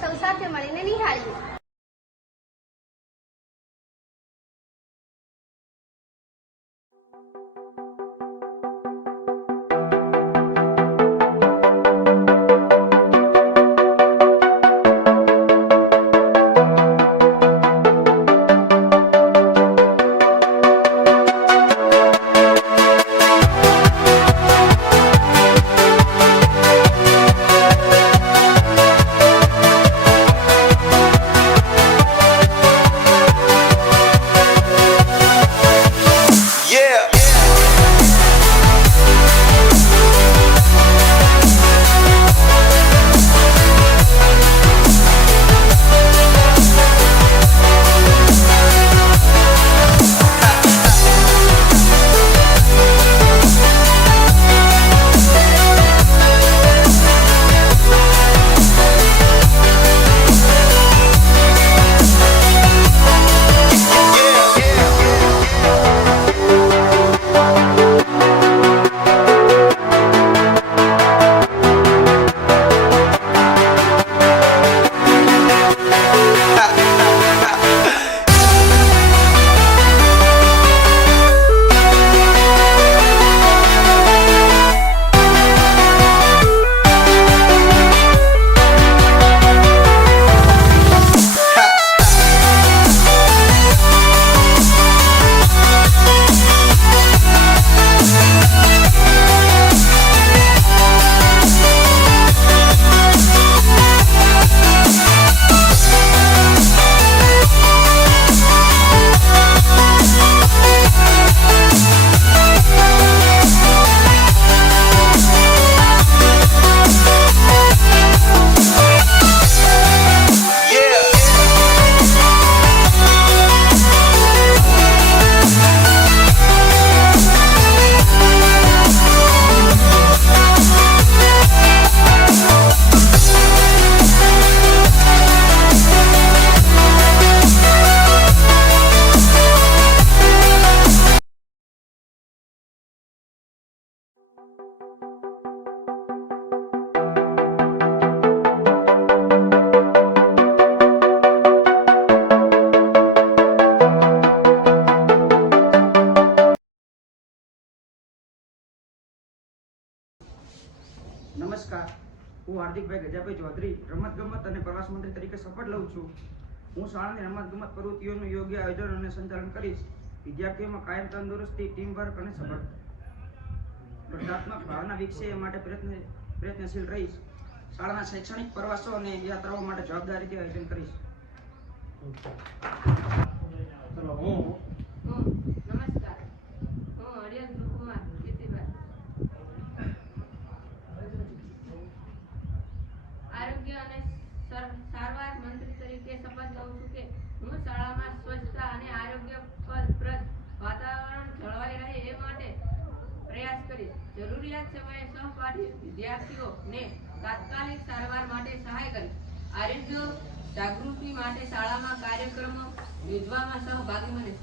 સૌ સાથે મળીને નિહાળીએ. નમસ્કાર, હું હાર્દિકભાઈ ગજાભાઈ ચૌધરી રમતગમત અને પ્રવાસ મંત્રી તરીકે શપથ લઉં છું. હું શાળાની રમતગમત પ્રવૃત્તિઓનું યોગ્ય આયોજન અને સંચાલન કરીશ. વિદ્યાર્થીઓમાં કાયમ તંદુરસ્તી, ટીમ વર્ક અને સ્પર્ધાત્મક ભાવના વિકસે એ માટે પ્રયત્નશીલ રહીશ. શાળાના શૈક્ષણિક પ્રવાસો અને યાત્રાઓ માટે જવાબદારીથી આયોજન કરીશ. નમસ્કાર, હું હરિયન કુમાર કીર્તિભાઈ આરોગ્ય અને સારવાર મંત્રી તરીકે શપથ લઉં છું કે હું શાળામાં સ્વચ્છતા અને આરોગ્યપ્રદ વાતાવરણ જળવાઈ રહે એ માટે પ્રયાસ કરીશ. જરૂરિયાત સમયે સહપાઠી વિદ્યાર્થીઓને તાત્કાલિક સારવાર માટે સહાય કરીશ. આરોગ્ય જાગૃતિ માટે શાળામાં કાર્યક્રમો યોજવામાં સહભાગી બનીશ.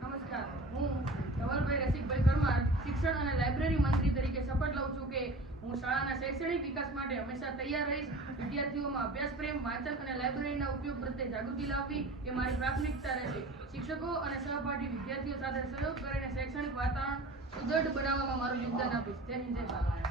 નમસ્કાર, હું ધવલભાઈ રસિકભાઈ પરમાર શિક્ષણ અને લાઇબ્રેરી મંત્રી તરીકે શપથ લઉં છું કે હું શાળાના શૈક્ષણિક વિકાસ માટે હંમેશા તૈયાર રહીશ. વિદ્યાર્થીઓમાં અભ્યાસ પ્રેમ, વાંચન અને લાઇબ્રેરીના ઉપયોગ પ્રત્યે જાગૃતિ લાવવી એ મારી પ્રાથમિકતા રહેશે. શિક્ષકો અને સહપાઠી વિદ્યાર્થીઓ સાથે સહયોગ કરીને શૈક્ષણિક વાતાવરણ સુદૃઢ બનાવવામાં મારું યોગદાન આપીશ. જય હિન્દ, જય ભારત.